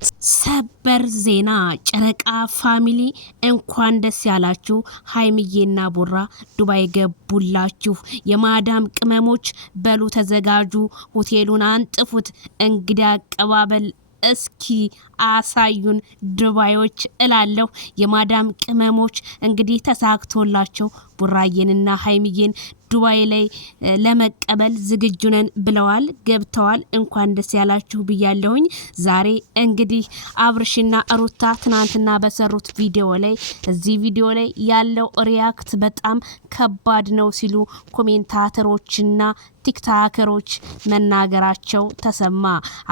ሰበር ዜና ጨረቃ ፋሚሊ እንኳን ደስ ያላችሁ። ሀይሚዬና ቡራ ዱባይ ገቡላችሁ። የማዳም ቅመሞች በሉ ተዘጋጁ፣ ሆቴሉን አንጥፉት፣ እንግዳ አቀባበል እስኪ አሳዩን ዱባዮች እላለሁ። የማዳም ቅመሞች እንግዲህ ተሳክቶላቸው ቡራዬንና ሀይሚዬን ዱባይ ላይ ለመቀበል ዝግጁ ነን ብለዋል፣ ገብተዋል። እንኳን ደስ ያላችሁ ብያለሁኝ። ዛሬ እንግዲህ አብርሽና ሩታ ትናንትና በሰሩት ቪዲዮ ላይ እዚህ ቪዲዮ ላይ ያለው ሪያክት በጣም ከባድ ነው ሲሉ ኮሜንታተሮችና ቲክታከሮች መናገራቸው ተሰማ።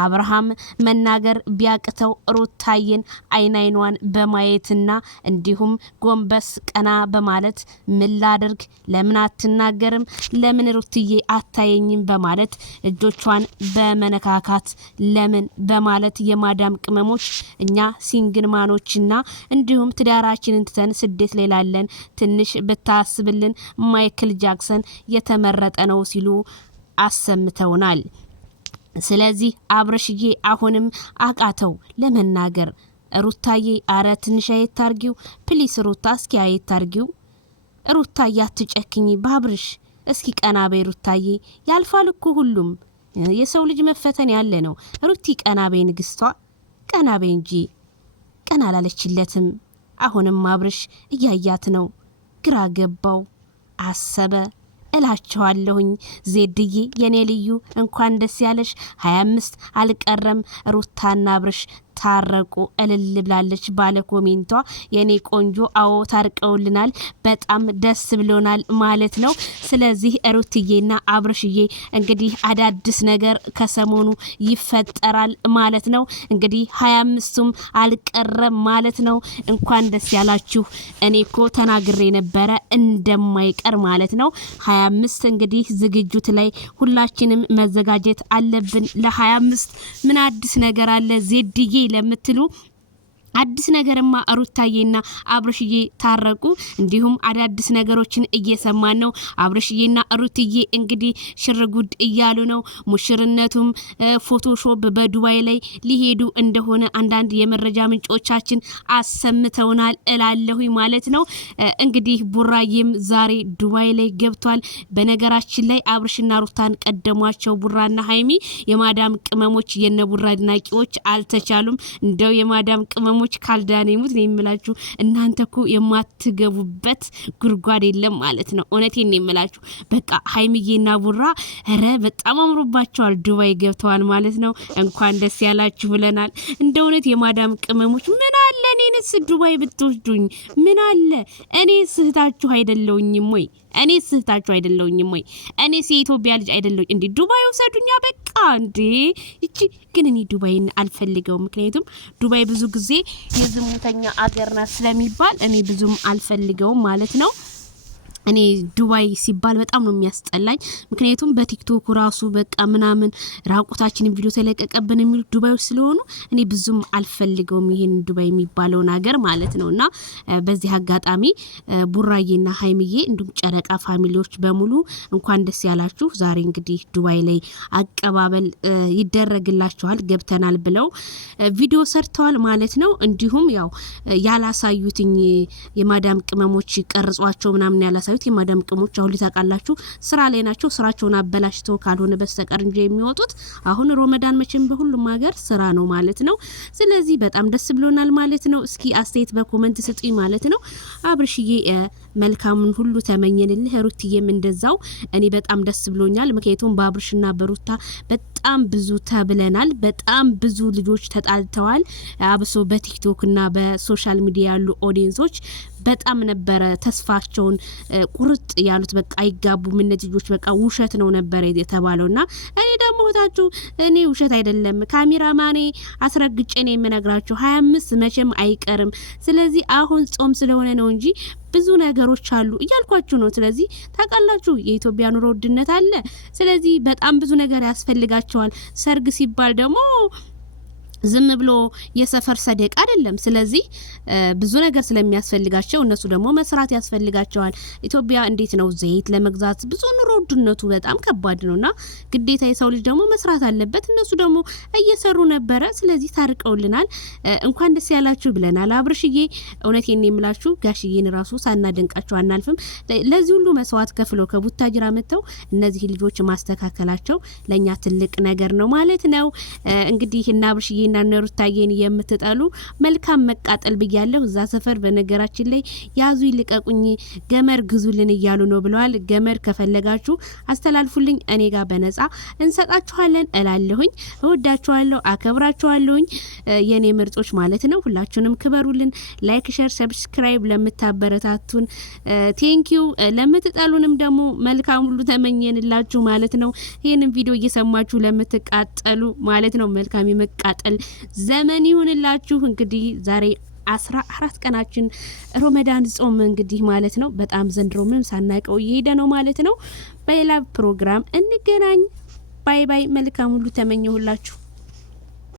አብርሃም መናገር ቢያቅተው ሩታዬን አይናይኗን በማየትና እንዲሁም ጎንበስ ቀና በማለት ምን ላድርግ፣ ለምን አትናገርም፣ ለምን ሩትዬ አታየኝም በማለት እጆቿን በመነካካት ለምን በማለት የማዳም ቅመሞች እኛ ሲንግልማኖችና እንዲሁም ትዳራችንን ትተን ስደት ላይ ላለን ትንሽ ብታስብልን ማይክል ጃክሰን የተመረጠ ነው ሲሉ አሰምተውናል። ስለዚህ አብርሽዬ አሁንም አቃተው ለመናገር። ሩታዬ አረ ትንሽ አየታርጊው ፕሊስ፣ ሩታ እስኪ አየታርጊው። ሩታዬ አትጨክኝ ባብርሽ፣ እስኪ ቀና በይ ሩታዬ። ያልፋል እኮ ሁሉም፣ የሰው ልጅ መፈተን ያለ ነው። ሩቲ ቀና በይ ንግስቷ፣ ቀና በይ እንጂ። ቀና አላለችለትም። አሁንም አብርሽ እያያት ነው። ግራ ገባው፣ አሰበ እላችኋለሁኝ። ዜድዬ የኔ ልዩ እንኳን ደስ ያለሽ። 25 አልቀረም ሩታና አብርሽ ታረቁ እልል ብላለች ባለ ኮሜንቷ። የኔ ቆንጆ አዎ ታርቀውልናል፣ በጣም ደስ ብሎናል ማለት ነው። ስለዚህ ሩትዬና አብርሽዬ እንግዲህ አዳዲስ ነገር ከሰሞኑ ይፈጠራል ማለት ነው። እንግዲህ 25ቱም አልቀረም ማለት ነው። እንኳን ደስ ያላችሁ። እኔ እኮ ተናግሬ ነበረ እንደማይቀር ማለት ነው። 25 እንግዲህ ዝግጁት ላይ ሁላችንም መዘጋጀት አለብን። ለ25 ምን አዲስ ነገር አለ ዜድዬ ለምትሉ አዲስ ነገርማ ሩታዬና አብርሽዬ ታረቁ። እንዲሁም አዳዲስ ነገሮችን እየሰማን ነው። አብርሽዬና ሩትዬ እንግዲህ ሽርጉድ እያሉ ነው። ሙሽርነቱም ፎቶሾፕ በዱባይ ላይ ሊሄዱ እንደሆነ አንዳንድ የመረጃ ምንጮቻችን አሰምተውናል እላለሁ ማለት ነው። እንግዲህ ቡራዬም ዛሬ ዱባይ ላይ ገብቷል። በነገራችን ላይ አብርሽና ሩታን ቀደሟቸው ቡራና ሀይሚ። የማዳም ቅመሞች የነቡራ አድናቂዎች አልተቻሉም። እንደው የማዳም ቅመሞች ካልዳኔ ሙት ነው የምላችሁ። እናንተ እኮ የማትገቡበት ጉድጓድ የለም ማለት ነው። እውነቴን ነው የምላችሁ። በቃ ሀይሚዬና ቡራ ረ በጣም አምሮባቸዋል። ዱባይ ገብተዋል ማለት ነው። እንኳን ደስ ያላችሁ ብለናል። እንደ እውነት የማዳም ቅመሞች ምን አለ እኔንስ ዱባይ ብትወስዱኝ ምን አለ? እኔ ስህታችሁ አይደለሁኝም ወይ? እኔ ስህታችሁ አይደለሁኝም ወይ? እኔስ የኢትዮጵያ ልጅ አይደለሁኝ እንዴ? ዱባይ ወሰዱኛ በቃ እንዴ። እቺ ግን እኔ ዱባይን አልፈልገውም። ምክንያቱም ዱባይ ብዙ ጊዜ የዝሙተኛ አገር ናት ስለሚባል እኔ ብዙም አልፈልገውም ማለት ነው። እኔ ዱባይ ሲባል በጣም ነው የሚያስጠላኝ። ምክንያቱም በቲክቶክ ራሱ በቃ ምናምን ራቁታችንን ቪዲዮ ተለቀቀብን የሚሉ ዱባዮች ስለሆኑ እኔ ብዙም አልፈልገውም ይሄን ዱባይ የሚባለውን ሀገር ማለት ነውና በዚህ አጋጣሚ ቡራዬና ሀይሚዬ እንዲሁም ጨረቃ ፋሚሊዎች በሙሉ እንኳን ደስ ያላችሁ። ዛሬ እንግዲህ ዱባይ ላይ አቀባበል ይደረግላችኋል ገብተናል ብለው ቪዲዮ ሰርተዋል ማለት ነው። እንዲሁም ያው ያላሳዩትኝ የማዳም ቅመሞች ቀርጿቸው ምናምን ያላሳዩ የማዳም ቅሞች አሁን ሊታቃላችሁ ስራ ላይ ናቸው። ስራቸውን አበላሽተው ካልሆነ በስተቀር እንጂ የሚወጡት አሁን ሮመዳን መቼም በሁሉም ሀገር ስራ ነው ማለት ነው። ስለዚህ በጣም ደስ ብሎናል ማለት ነው። እስኪ አስተያየት በኮሜንት ስጡኝ ማለት ነው። አብርሽዬ መልካሙን ሁሉ ተመኘንልህ፣ ሩትዬም እንደዛው። እኔ በጣም ደስ ብሎኛል። ምክንያቱም በአብርሽና በሩታ በጣም ብዙ ተብለናል። በጣም ብዙ ልጆች ተጣልተዋል። አብሶ በቲክቶክ እና በሶሻል ሚዲያ ያሉ ኦዲየንሶች በጣም ነበረ ተስፋቸውን ቁርጥ ያሉት። በቃ አይጋቡም እነዚህ ልጆች በቃ ውሸት ነው ነበር የተባለውና እኔ ደግሞ ታችሁ እኔ ውሸት አይደለም ካሜራማኔ አስረግጬ ነው የምነግራችሁ 25 መቼም አይቀርም። ስለዚህ አሁን ጾም ስለሆነ ነው እንጂ ብዙ ነገሮች አሉ እያልኳችሁ ነው። ስለዚህ ታውቃላችሁ የኢትዮጵያ ኑሮ ውድነት አለ። ስለዚህ በጣም ብዙ ነገር ያስፈልጋቸዋል። ሰርግ ሲባል ደግሞ ዝም ብሎ የሰፈር ሰደቅ አይደለም። ስለዚህ ብዙ ነገር ስለሚያስፈልጋቸው እነሱ ደግሞ መስራት ያስፈልጋቸዋል። ኢትዮጵያ እንዴት ነው ዘይት ለመግዛት ብዙ ኑሮ ውድነቱ በጣም ከባድ ነውና ግዴታ የሰው ልጅ ደግሞ መስራት አለበት። እነሱ ደግሞ እየሰሩ ነበረ። ስለዚህ ታርቀውልናል። እንኳን ደስ ያላችሁ ብለናል። አብርሽዬ እውነቴን ነው የምላችሁ ጋሽዬን ራሱ ሳናደንቃቸው አናልፍም። ለዚህ ሁሉ መስዋዕት ከፍሎ ከቡታጅራ መጥተው እነዚህ ልጆች ማስተካከላቸው ለኛ ትልቅ ነገር ነው ማለት ነው። እንግዲህ እና አብርሽዬ እና ነሩታዬን የምትጠሉ መልካም መቃጠል ብያለሁ። እዛ ሰፈር በነገራችን ላይ ያዙ ይልቀቁኝ ገመር ግዙልን እያሉ ነው ብለዋል። ገመር ከፈለጋችሁ አስተላልፉልኝ፣ እኔ ጋር በነጻ እንሰጣችኋለን እላለሁኝ። እወዳችኋለሁ፣ አከብራችኋለሁኝ የኔ ምርጦች ማለት ነው። ሁላችሁንም ክበሩልን። ላይክ፣ ሼር፣ ሰብስክራይብ ለምታበረታቱን ቴንኪዩ። ለምትጠሉንም ደግሞ መልካም ሁሉ ተመኘንላችሁ ማለት ነው። ይሄንን ቪዲዮ እየሰማችሁ ለምትቃጠሉ ማለት ነው መልካም የመቃጠል ዘመን ይሁንላችሁ። እንግዲህ ዛሬ 14 ቀናችን ሮመዳን ጾም እንግዲህ ማለት ነው። በጣም ዘንድሮ ምንም ሳናቀው እየሄደ ነው ማለት ነው። በሌላ ፕሮግራም እንገናኝ። ባይ ባይ። መልካም ሁሉ ተመኘሁላችሁ።